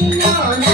no, on.